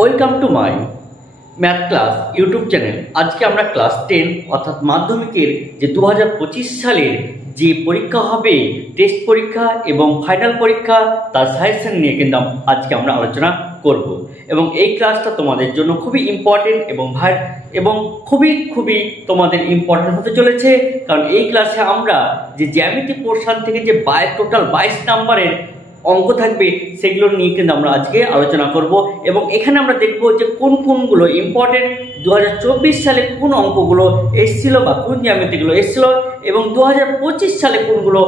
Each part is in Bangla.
Welcome to my math class YouTube channel. আজকে আমরা ক্লাস 10 অর্থাৎ মাধ্যমিকের যে 2025 সালের যে পরীক্ষা হবে, টেস্ট পরীক্ষা এবং ফাইনাল পরীক্ষা, তার সাজেশন নিয়ে কিন্তু আজকে আমরা আলোচনা করব। এবং এই ক্লাসটা তোমাদের জন্য খুবই ইম্পর্টেন্ট এবং খুবই তোমাদের ইম্পর্টেন্ট হতে চলেছে। কারণ এই ক্লাসে আমরা যে জ্যামিতি পোর্শন থেকে যে টোটাল 22 নাম্বারের অঙ্ক থাকবে সেগুলো নিয়ে কিন্তু আমরা আজকে আলোচনা করব। এবং এখানে আমরা দেখব যে কোনগুলো ইম্পর্টেন্ট, 2024 সালে কোন অঙ্কগুলো এসেছিল বা কোন জ্যামিতিগুলো এসেছিল, এবং 2025 সালে কোনগুলো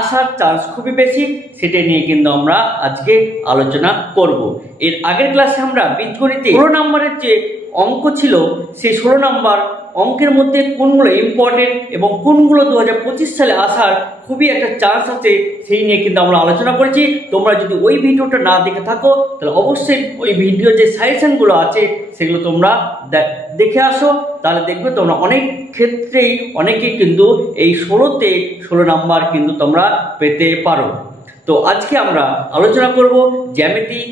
আসার চান্স খুবই বেশি, সেটা নিয়ে কিন্তু আমরা আজকে আলোচনা করব। এর আগের ক্লাসে আমরা বীজগণিতে 16 নম্বরের যে অঙ্ক ছিল, সেই 16 নম্বর অঙ্কের মধ্যে কোনগুলো ইম্পর্টেন্ট এবং কোনগুলো 2025 সালে আসার খুবই একটা চান্স আছে, সেই নিয়ে কিন্তু আমরা আলোচনা করেছি। তোমরা যদি ওই ভিডিওটা না দেখে থাকো তাহলে অবশ্যই ওই ভিডিও যে সাজেশনগুলো আছে সেগুলো তোমরা দেখে আসো, তাহলে দেখবে তোমরা অনেক ক্ষেত্রেই অনেকেই কিন্তু এই 16 নাম্বার কিন্তু তোমরা পেতে পারো। তো আজকে আমরা আলোচনা করব জ্যামিতি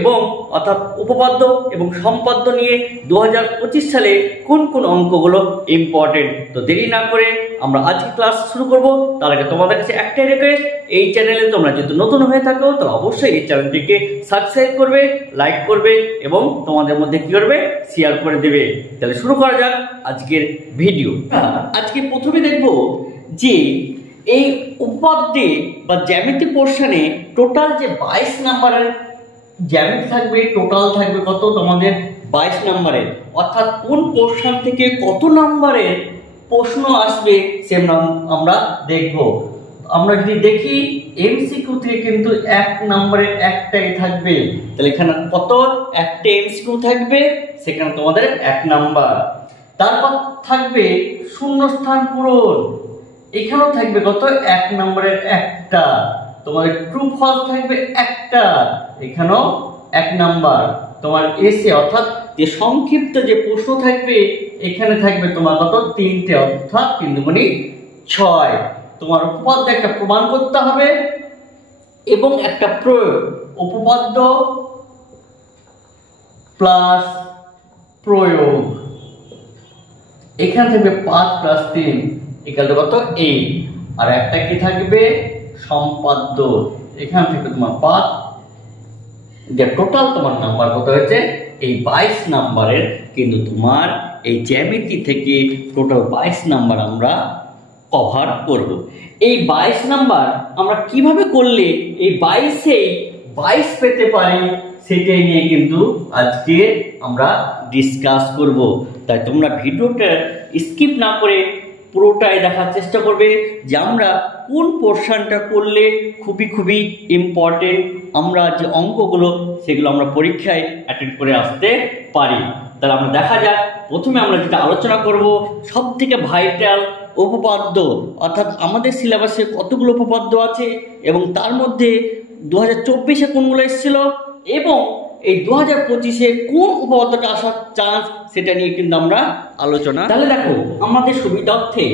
এবং অর্থাৎ উপপাদ্য এবং সম্পাদ্য নিয়ে 2025 সালে কোন অঙ্কগুলো ইম্পর্টেন্ট। তো দেরি না করে আমরা আজকে ক্লাস শুরু করব। তার আগে তোমাদের কাছে একটাই রিকোয়েস্ট, এই চ্যানেলে তোমরা যদি নতুন হয়ে থাকো তাহলে অবশ্যই এই চ্যানেলটিকে সাবস্ক্রাইব করবে, লাইক করবে এবং তোমাদের মধ্যে কি করবে, শেয়ার করে দেবে। তাহলে শুরু করা যাক আজকের ভিডিও। আজকে প্রথমে দেখব যে এই উপপাদ্যে বা জ্যামিতি পোর্শনে টোটাল যে 22 নাম্বারের জ্যামিতি থাকবে, টোটাল থাকবে কত তোমাদের 22 নম্বরের, অর্থাৎ কোন পোর্শন থেকে কত নম্বরের প্রশ্ন আসবে সে আমরা দেখব। আমরা যদি দেখি এমসিকিউ থেকে কিন্তু 1 নম্বরের একটাই থাকবে, তাহলে এখানে কত একটা এমসিকিউ থাকবে, সেখানে তোমাদের 1 নাম্বার। তারপর থাকবে শূন্যস্থান পূরণ, এখানেও থাকবে কত 1 নম্বরের একটা। তোমাদের ট্রু ফলস থাকবে একটা, এখানেও 1 নাম্বার। তোমার এসে অর্থাৎ যে সংক্ষিপ্ত যে প্রশ্ন থাকবে, এখানে থাকবে তোমার কত 3টে, অর্থাৎ 3 দুগুণে 6। তোমার উপপাদ্য একটা প্রমাণ করতে হবে এবং একটা প্রয়োগ, উপপাদ্য প্লাস প্রয়োগ, এখানে থাকবে 5 + 3 = কত 8। আর একটা কি থাকবে সম্পাদ্য, এখান থেকে তোমার 5, যে টোটাল তোমার নাম্বার কত হয়েছে এই 22 নাম্বারের। কিন্তু তোমার এই জ্যামিতি থেকে টোটাল 22 নাম্বার আমরা কভার করব। এই 22 নাম্বার আমরা কিভাবে করলে এই 22 পেতে পারি, সেটাই নিয়ে কিন্তু আজকে আমরা ডিসকাস করব। তাই তোমরা ভিডিওটা স্কিপ না করে পুরোটাই দেখার চেষ্টা করবে যে আমরা কোন পোর্শনটা করলে খুবই ইম্পর্টেন্ট, আমরা যে অঙ্কগুলো সেগুলো আমরা পরীক্ষায় অ্যাটেন্ড করে আসতে পারি। তাহলে আমরা দেখা যাক, প্রথমে আমরা যেটা আলোচনা করব সব থেকে ভাইটাল উপপাদ্য, অর্থাৎ আমাদের সিলেবাসে কতগুলো উপপাদ্য আছে এবং তার মধ্যে 2024-এ কোনগুলো এসেছিল এবং এই 2025-এ কোন উপপাদ্যটা আসার চান্স, সেটা নিয়ে কিন্তু আমরা আলোচনা। তাহলে দেখো, আমাদের সুবিধার্থে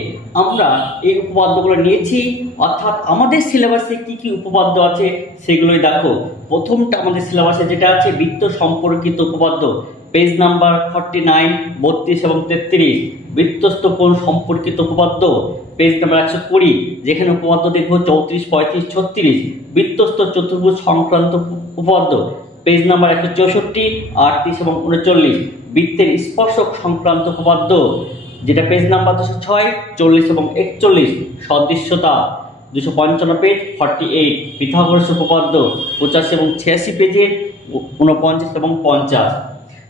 আমরা এই উপপাদ্যগুলো নিয়েছি, অর্থাৎ আমাদের সিলেবাসে কি উপপাদ্য আছে সেগুলোই দেখো। প্রথমটা আমাদের সিলেবাসে যেটা আছে বৃত্ত সম্পর্কিত উপপাদ্য, পেজ নাম্বার 49, 32 এবং 33। বৃত্তস্থ কোণ সম্পর্কিত উপপাদ্য পেজ নাম্বার 120, যেখানে উপপাদ্য দেখবো 34, 35, 36। বৃত্তস্থ চতুর্ভুজ সংক্রান্ত উপপাদ্য পেজ নাম্বার 164, 38 এবং 39। বৃত্তের স্পর্শক সংক্রান্ত উপপাদ্য যেটা পেজ নাম্বার 206, 40 এবং 41। সদৃশ্যতা 255 পেজ 48। পিথাগোরাস উপপাদ্য 85 এবং 86 পেজের 49 এবং 50।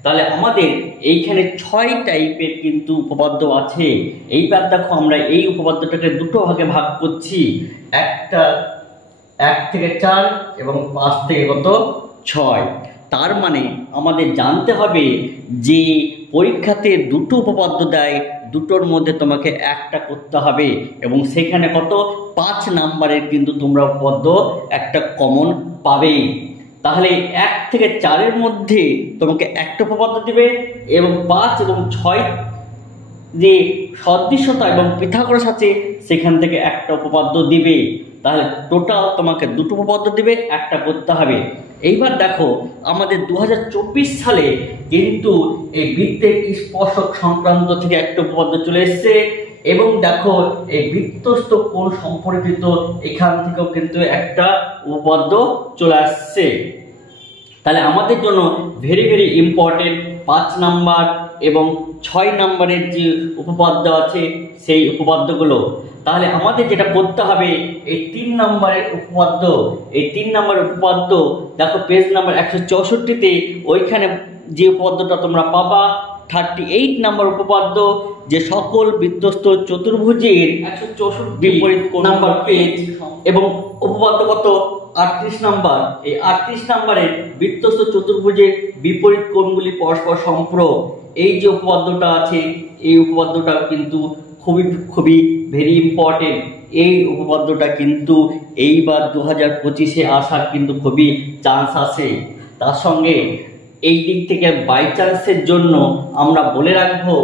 তাহলে আমাদের এইখানে 6 টাইপের কিন্তু উপপাদ্য আছে। এইবার দেখো, আমরা এই উপপাদ্যটাকে দুটো ভাগে ভাগ করছি, একটা 1 থেকে 4 এবং 5 থেকে কত 6। তার মানে আমাদের জানতে হবে যে পরীক্ষাতে দুটো উপপাদ্য দেয়, দুটোর মধ্যে তোমাকে একটা করতে হবে এবং সেখানে কত 5 নাম্বারের কিন্তু তোমরা উপপাদ্য একটা কমন পাবে। তাহলে 1 থেকে 4-এর মধ্যে তোমাকে একটা উপপাদ্য দিবে এবং 5 এবং 6 যে সদৃশ্যতা এবং পিথাগোরাস আছে সেখান থেকে একটা উপপাদ্য দিবে। তাহলে টোটাল তোমাকে দুটো উপপাদ্য দিবে, একটা করতে হবে। এইবার দেখো আমাদের 2024 সালে কিন্তু এই বৃত্তের স্পর্শক সংক্রান্ত থেকে একটা উপপাদ্য চলে এসেছে, এবং দেখো এই বৃত্তস্থ কোণ সম্পর্কিত এখান থেকেও কিন্তু একটা উপপাদ্য চলে আসছে। তাহলে আমাদের জন্য ভেরি ভেরি ইম্পর্টেন্ট 5 নাম্বার এবং 6 নাম্বারের যে উপপাদ্য আছে সেই উপপাদ্যগুলো। তাহলে আমাদের যেটা করতে হবে, এই 3 নাম্বারের উপপাদ্য, এই 3 নাম্বার উপপাদ্য দেখো পেজ নাম্বার 164-তে ওইখানে যে উপপাদ্যটা তোমরা পাবা 38 নাম্বার উপপাদ্য, যে সকল বৃত্তস্থ চতুর্ভুজের 164 বিপরীত কোণ নাম্বার পেজ, এবং উপপাদ্য কত 38 নাম্বার। এই 38 নাম্বারের বৃত্তস্থ চতুর্ভুজের বিপরীত কোণগুলি পরস্পর সম্পূরক, এই যে উপপাদ্যটা আছে এই উপপাদ্যটা কিন্তু খুবই খুবই ভেরি ইম্পর্টেন্ট। এই উপপাদ্যটা কিন্তু এইবার 2025-এ আসার কিন্তু খুবই চান্স আছে। তার সঙ্গে এই দিক থেকে বাই চান্সের জন্য আমরা বলে রাখবো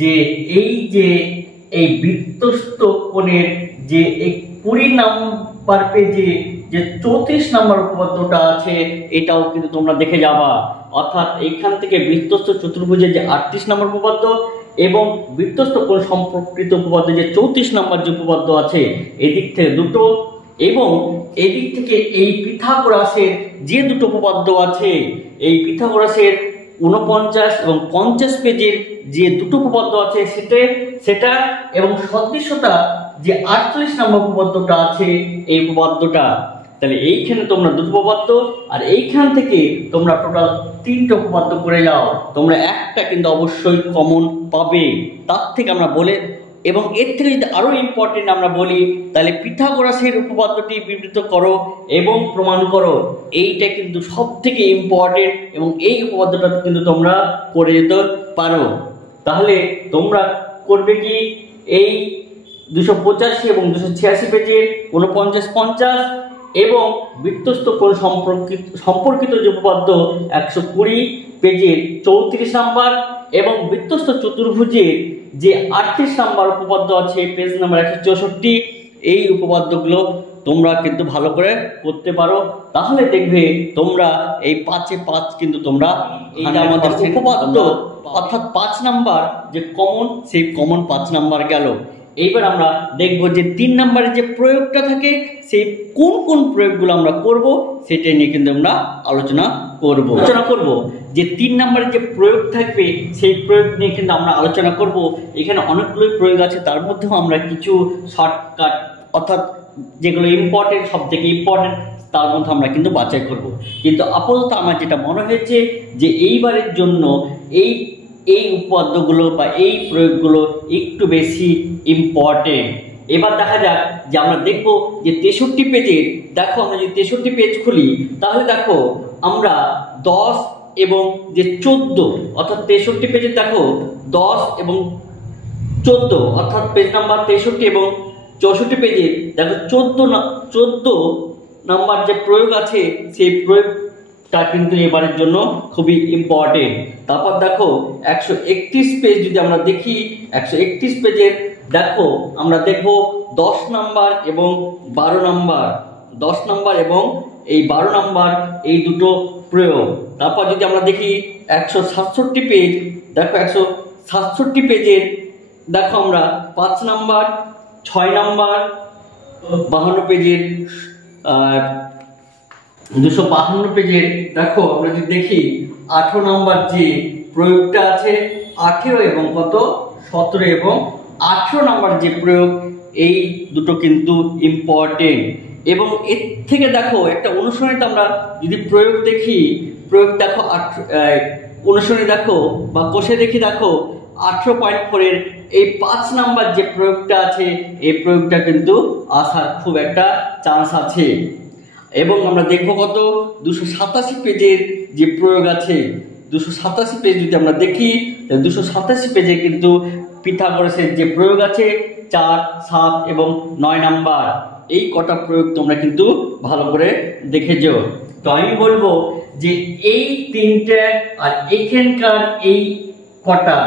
যে এই বৃত্তস্থ কোণের যে এই 20 নাম্বার পেজে যে 34 নাম্বার উপপাদ্যটা আছে এটাও কিন্তু তোমরা দেখে যাবা। অর্থাৎ এইখান থেকে বৃত্তস্থ চতুর্ভুজের যে 38 নম্বর উপপাদ্য এবং বৃত্তস্থ কোণ সম্পর্কিত উপপাদ্য যে 34 নম্বর যে উপপাদ্য আছে, এদিক থেকে দুটো, এবং এদিক থেকে এই পিথাগোরাসের যে দুটো উপপাদ্য আছে, এই পিথাগোরাসের 49 এবং 50 পেজের যে দুটো উপপাদ্য আছে সেটা এবং সদৃশ্যতা যে 48 নম্বর উপপাদ্যটা আছে এই উপপাদ্যটা। তাহলে এইখানে তোমরা দুটো উপপাদ্য আর এইখান থেকে তোমরা টোটাল 3টে উপপাদ্য করে যাও, তোমরা একটা কিন্তু অবশ্যই কমন পাবে। তার থেকে আমরা বলে, এবং এর থেকে যদি আরো ইম্পর্টেন্ট আমরা বলি, তাহলে পিথাগোরাসের উপপাদ্যটি বিবৃত করো এবং প্রমাণ করো, এইটা কিন্তু সব থেকে ইম্পর্টেন্ট, এবং এই উপপাদ্যটা কিন্তু তোমরা করে যেতে পারো। তাহলে তোমরা করবে কি, এই 285 এবং 286 পেজের 49-50 এবং বৃত্তস্থ কোণ সম্পর্কিত যে উপপাদ্য 120 পেজের 34 নাম্বার এবং বৃত্তস্থ চতুর্ভুজের যে 38 নাম্বার উপপাদ্য আছে পেজ নাম্বার 164, এই উপপাদ্যগুলো তোমরা কিন্তু ভালো করে করতে পারো। তাহলে দেখবে তোমরা এই 5-এ 5 কিন্তু তোমরা এটা আমাদের উপপাদ্য অর্থাৎ 5 নাম্বার যে কমন, সেই কমন 5 নাম্বার গেল। এইবার আমরা দেখব যে 3 নম্বরের যে প্রয়োগটা থাকে সেই কোন কোন প্রয়োগগুলো আমরা করব সেটা নিয়ে কিন্তু আমরা আলোচনা করব। যে 3 নম্বরের যে প্রয়োগ থাকবে সেই প্রয়োগ নিয়ে কিন্তু আমরা আলোচনা করব। এখানে অনেকগুলো প্রয়োগ আছে, তার মধ্যেও আমরা কিছু শর্টকাট অর্থাৎ যেগুলো ইম্পর্টেন্ট, সব থেকে ইম্পর্টেন্ট, তার মধ্যে আমরা কিন্তু বাছাই করব। কিন্তু আপাতত আমার যেটা মনে হয়েছে যে এইবারের জন্য এই উপপাদ্যগুলো বা এই প্রয়োগগুলো একটু বেশি ইম্পর্টেন্ট। এবার দেখা যাক যে আমরা দেখব যে 63 পেজের, দেখো আমরা যদি 63 পেজ খুলি তাহলে দেখো আমরা 10 এবং যে 14 অর্থাৎ 63 পেজে দেখো 10 এবং 14 অর্থাৎ পেজ নাম্বার 63 এবং 64 পেজে দেখো 14 নাম্বার যে প্রয়োগ আছে সেই প্রয়োগটা কিন্তু এবারের জন্য খুবই ইম্পর্টেন্ট। তারপর দেখো 131 পেজ যদি আমরা দেখি, 131 পেজের দেখো আমরা দেখব 10 নাম্বার এবং 12 নাম্বার, 10 নাম্বার এবং এই 12 নাম্বার এই দুটো প্রয়োগ। তারপর যদি আমরা দেখি 167 পেজ, দেখো 167 পেজের দেখো আমরা 5 নাম্বার, 6 নাম্বার, 52 পেজের 252 পেজের দেখো আমরা যদি দেখি 18 নাম্বার যে প্রয়োগটা আছে, 18 এবং কত 17 এবং 18 নাম্বার যে প্রয়োগ, এই দুটো কিন্তু ইম্পর্টেন্ট। এবং এর থেকে দেখো একটা অনুশীলনীতে আমরা যদি প্রয়োগ দেখি, প্রয়োগ দেখো অনুশীলনী দেখো বা কোষে দেখি, দেখো 18.4 এর এই 5 নাম্বার যে প্রয়োগটা আছে এই প্রয়োগটা কিন্তু আসার খুব একটা চান্স আছে। এবং আমরা দেখবো কত 287 পেজের যে প্রয়োগ আছে, 287 পেজ যদি আমরা দেখি 287 পেজে কিন্তু পিথাগোরাসের যে প্রয়োগ আছে 4, 7 এবং 9 নাম্বার, এই কটা প্রয়োগ তোমরা কিন্তু ভালো করে দেখে যাও। তো আমি বলবো যে এই 3টে আর এখানকার এই কটা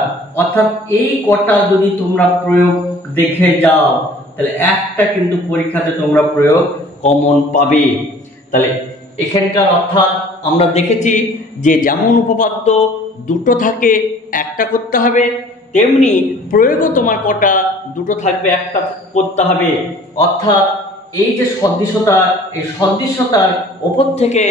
অর্থাৎ এই কটা যদি তোমরা প্রয়োগ দেখে যাও তাহলে একটা কিন্তু পরীক্ষাতে তোমরা প্রয়োগ কমন পাবে। তাহলে এখানকার অর্থাৎ আমরা দেখেছি যে যেমন উপপাদ্য দুটো থাকে একটা করতে হবে, তেমনি প্রয়োগও তোমার কটা দুটো থাকবে একটা করতে হবে। অর্থাৎ এই যে সদৃশতা, এই সদৃশতার ওপর থেকে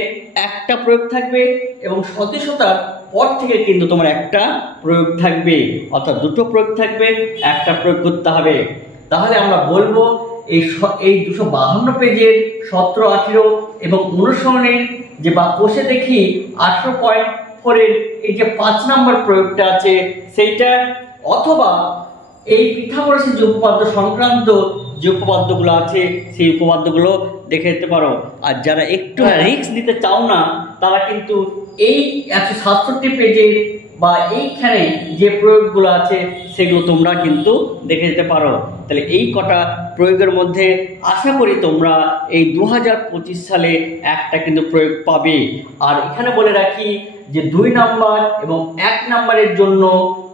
একটা প্রয়োগ থাকবে এবং সদৃশতার পর থেকে কিন্তু তোমার একটা প্রয়োগ থাকবে, অর্থাৎ দুটো প্রয়োগ থাকবে, একটা প্রয়োগ করতে হবে। তাহলে আমরা বলবো এই 252 পেজের 17, 18 এবং অনুসরণের যে বা কোষে দেখি 18.4 এর এই যে 5 নম্বর প্রয়োগটা আছে সেইটা, অথবা এই পিথাগোরাসের যে উপপাদ্য সংক্রান্ত যে উপপাদ্যগুলো আছে সেই উপপাদ্যগুলো দেখে নিতে পারো। আর যারা একটু রিস্ক নিতে চাও না তারা কিন্তু এই 167 পেজের বা এইখানে যে প্রয়োগগুলো আছে সেগুলো তোমরা কিন্তু দেখে নিতে পারো। তাহলে এই কটা প্রয়োগের মধ্যে আশা করি তোমরা এই 2025 সালে একটা কিন্তু প্রয়োগ পাবে। আর এখানে বলে রাখি যে 2 নাম্বার এবং 1 নাম্বারের জন্য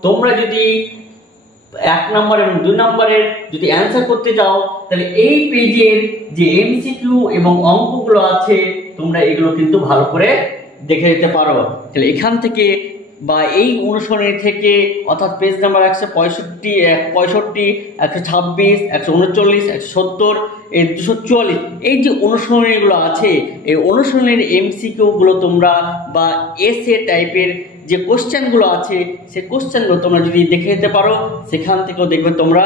তোমরা যদি 1 নাম্বার এবং 2 নাম্বারের যদি অ্যান্সার করতে যাও তাহলে এই পেজের যে এমসিকিউ এবং অঙ্কগুলো আছে তোমরা এগুলো কিন্তু ভালো করে দেখে নিতে পারো। তাহলে এখান থেকে বা এই অনুসরণী থেকে অর্থাৎ পেজ নাম্বার 165, 126, 139, 170, 244 এই যে অনুসরণীগুলো আছে এই অনুসরণীর এমসিকিউগুলো তোমরা বা এসএ টাইপের যে কোশ্চেনগুলো আছে সেই কোশ্চেনগুলো তোমরা যদি দেখে নিতে পারো সেখান থেকেও দেখবে তোমরা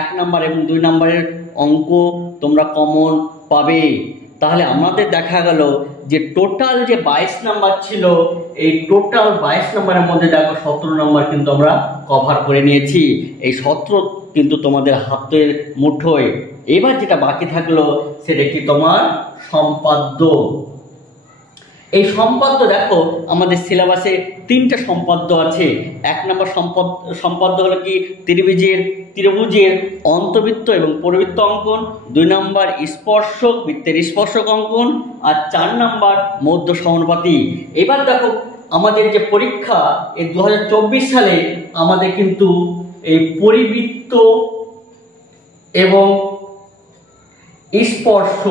1 নাম্বার এবং 2 নাম্বারের অঙ্ক তোমরা কমন পাবে। তাহলে আমাদের দেখা গেল যে টোটাল যে 22 নাম্বার ছিল এই টোটাল 22 নাম্বারের মধ্যে দেখো 17 নাম্বার কিন্তু আমরা কভার করে নিয়েছি। এই 17 কিন্তু তোমাদের হাতের মুঠোয়। এবার যেটা বাকি থাকলো সেটা কি তোমার সম্পাদ্য। এই সম্পাদ্য দেখো আমাদের সিলেবাসে 3টা সম্পাদ্য আছে। 1 নম্বর সম্পাদ্য হলো কি ত্রিভুজের অন্তবৃত্ত এবং পরিবৃত্ত অঙ্কন, 2 নম্বর স্পর্শক বৃত্তের স্পর্শক অঙ্কন, আর 4 নম্বর মধ্য সমানুপাতি। এবার দেখো আমাদের যে পরীক্ষা এই 2024 সালে আমাদের কিন্তু এই পরিবৃত্ত এবং স্পর্শ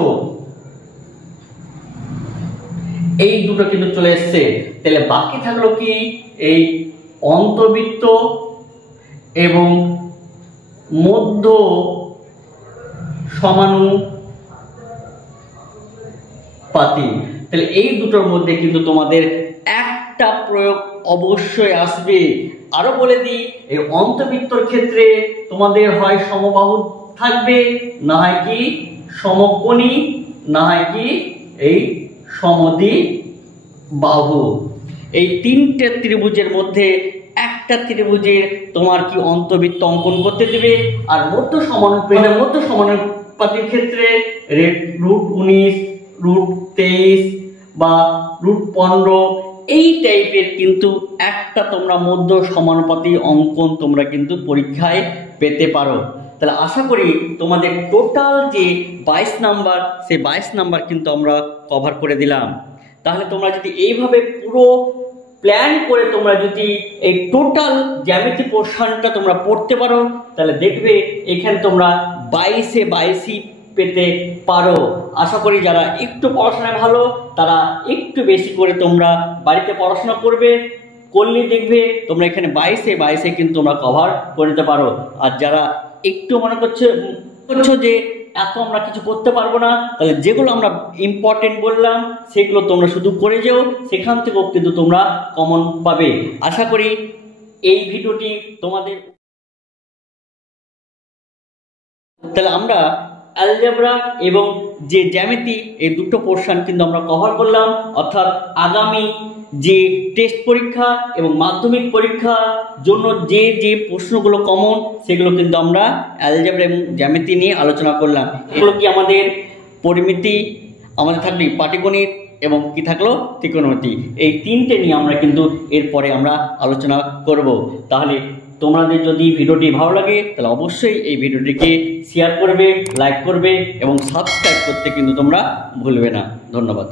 এই দুটো কিন্তু চলে এসছে। তাহলে বাকি থাকলো কি এই অন্তবৃত্ত এবং মধ্য সমানুপাতি। তাহলে এই দুটোর মধ্যে কিন্তু তোমাদের একটা প্রয়োগ অবশ্যই আসবে। আরো বলে দিই এই অন্তবৃত্তর ক্ষেত্রে তোমাদের হয় সমবাহু থাকবে, না হয় কি সমকোণী, না হয় কি এই সমদ্বিবাহু। এই 3টে ত্রিভুজের মধ্যে একটা ত্রিভুজের তোমার কি অন্তবৃত্ত অঙ্কন করতে দেবে। আর মধ্য সমানুপাতির ক্ষেত্রে √19, √23 বা √15 এই টাইপের কিন্তু একটা তোমরা মধ্য সমানুপাতি অঙ্কন তোমরা কিন্তু পরীক্ষায় পেতে পারো। তাহলে আশা করি তোমাদের টোটাল যে 22 নাম্বার সেই 22 নাম্বার কিন্তু আমরা কভার করে দিলাম। তাহলে তোমরা যদি এইভাবে পুরো প্ল্যান করে তোমরা যদি এই টোটাল জ্যামিতি পোর্শনটা তোমরা পড়তে পারো তাহলে দেখবে এখানে তোমরা 22-এ 22 পেতে পারো। আশা করি যারা একটু পড়াশোনায় ভালো তারা একটু বেশি করে তোমরা বাড়িতে পড়াশোনা করলে দেখবে তোমরা এখানে 22-এ 22 কিন্তু তোমরা কভার করে নিতে পারো। আর যারা একটু মনে করছো যে এত আমরা কিছু করতে পারবো না, তাহলে যেগুলো আমরা ইম্পর্টেন্ট বললাম সেগুলো তোমরা শুধু করে যাও, সেখান থেকেও কিন্তু তোমরা কমন পাবে। আশা করি এই ভিডিওটি তোমাদের। তাহলে আমরা অ্যালজেব্রা এবং যে জ্যামিতি এই দুটো পোর্শন কিন্তু আমরা কভার করলাম। অর্থাৎ আগামী যে টেস্ট পরীক্ষা এবং মাধ্যমিক পরীক্ষার জন্য যে যে প্রশ্নগুলো কমন সেগুলো কিন্তু আমরা অ্যালজেব্রা এবং জ্যামিতি নিয়ে আলোচনা করলাম। এগুলো কি আমাদের পরিমিতি, আমাদের থাকবে পাটিগণিত এবং কি থাকলো ত্রিকোণমিতি। এই 3টে নিয়ে আমরা কিন্তু এরপরে আমরা আলোচনা করব। তাহলে তোমাদের যদি ভিডিওটি ভালো লাগে তাহলে অবশ্যই এই ভিডিওটিকে শেয়ার করবে, লাইক করবে এবং সাবস্ক্রাইব করতে কিন্তু তোমরা ভুলবে না। ধন্যবাদ।